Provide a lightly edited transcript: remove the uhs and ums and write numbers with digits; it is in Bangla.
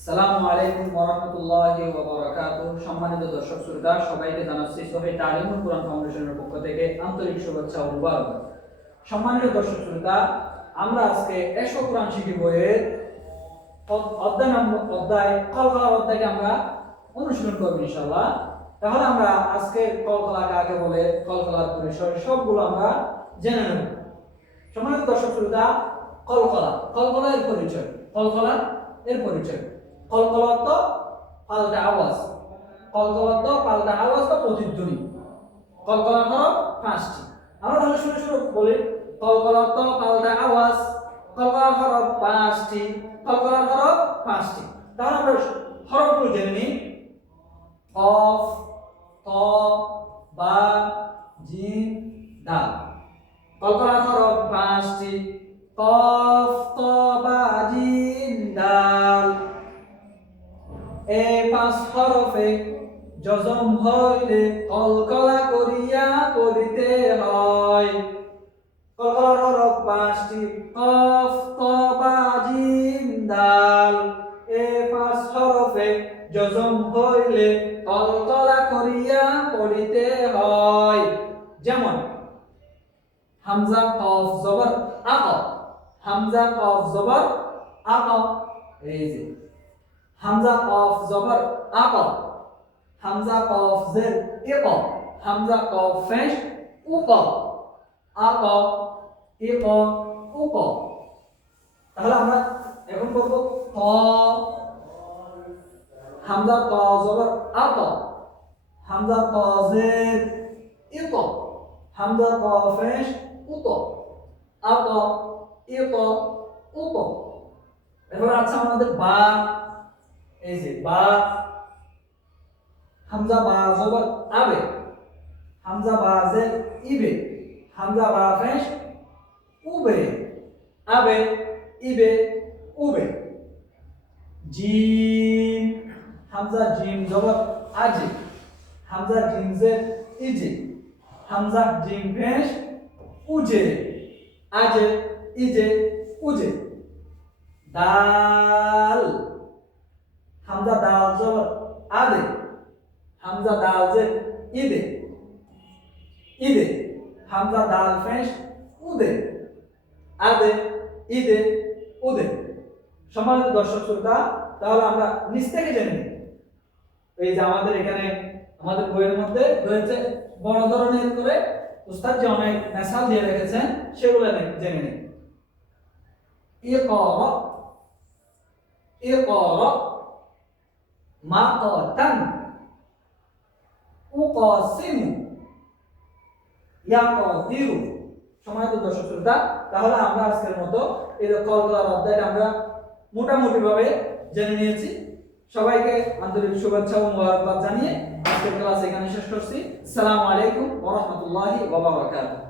আসসালামু আলাইকুম ওয়া রাহমাতুল্লাহি ওয়া বারাকাতুহু। সম্মানিত দর্শক শ্রোতা, সবাইকে জানাচ্ছি সহিহ তালিমুল কোরআন ফাউন্ডেশনের পক্ষ থেকে আন্তরিক শুভেচ্ছা ও মুবারকবাদ। সম্মানিত দর্শক শ্রোতা, আমরা আজকে এশো কোরআন শিখি বইয়ের অধ্যায় কলকলা অধ্যায়কে আমরা অনুশীলন করব ইনশাআল্লাহ। তাহলে আমরা আজকে কলকলা কাকে বলে, কলকলার পরিসর সবগুলো আমরা জেনে নেব। সম্মানিত দর্শক শ্রোতা, কলকলা এর পরিচয়, কলকলা এর পরিচয়। কলকলা তো পাল্টা আওয়াজ, কলকলা তো পাল্টা আওয়াজ বা প্রতিধ্বনি। কলকলার হরফ 5টি। আমরা তাহলে শুরু শুরু বলি। কলকলা তো পাল্টা আওয়াজ, কলকলার হরফ 5টি, কলকলার হরফ 5টি। তাহলে আমরা হরফগুলো জেনে নিই। কফ, ত, বা, জিম, দাল। কলকলার হরফ 5টি। কফ, ত, বা, জিম, দাল। এই 5 হরফে যজম হইলে কলকলা করিয়া পড়িতে হয়। কলকলার হরফ 5টি। কফ, ত, বা, জিম, দাল। এই 5 হরফে যজম হইলে কলকলা করিয়া পড়িতে হয়। যেমন হামজা কফ জবর আক, হামজা কফ জবর আক। এই যে হামজা কফ জবর আক, হামজা কফ জের ইক, হামজা কফ পেশ উক, আক, ইক, উক। তাহলে আমরা এখন করব ক, হামজা ক জবর আক, হামজা ক জের ইক, হামজা ক পেশ উক, আক, ইক, উক। এবার আছে আমাদের বা। এই যে বা, হামজা বা জবর আবে, হামজা বা জের ইবে, হামজা বা পেশ উবে, আবে, ইবে, উবে। জিম, হামজা জিম জবর আজে, হামজা জিম জের ইজে, হামজা জিম পেশ উজে, আজে, ইজে, উজে। দাল, হামজা দাল জবর আদে, হামজা দাল জের ইদে, ইদে, হামজা দাল পেশ উদে, আদে, ইদে, উদে। সম্মানিত দর্শক শ্রোতা, তাহলে আমরা নিচ থেকে জেনে নিই। এই যে আমাদের এখানে আমাদের বইয়ের মধ্যে রয়েছে বড় ধরনের করে উস্তাদ যে অনেক মেসাল দিয়ে রেখেছেন, সেগুলো জেনে নিই। ইকরা, ইকরা, মাকাতান, উকাসিমু, ইয়াকাদিরু। সম্মানিত দর্শক শ্রোতা, তাহলে আমরা আজকের মতো এই কলকলার অধ্যায়টা আমরা মোটামুটি ভাবে জেনে নিয়েছি। সবাইকে আন্তরিক শুভেচ্ছা ও মুবারকবাদ জানিয়ে আজকের ক্লাস এখানে শেষ করছি। আসসালামু আলাইকুম ওয়া রাহমাতুল্লাহি ওয়া বারাকাতুহু।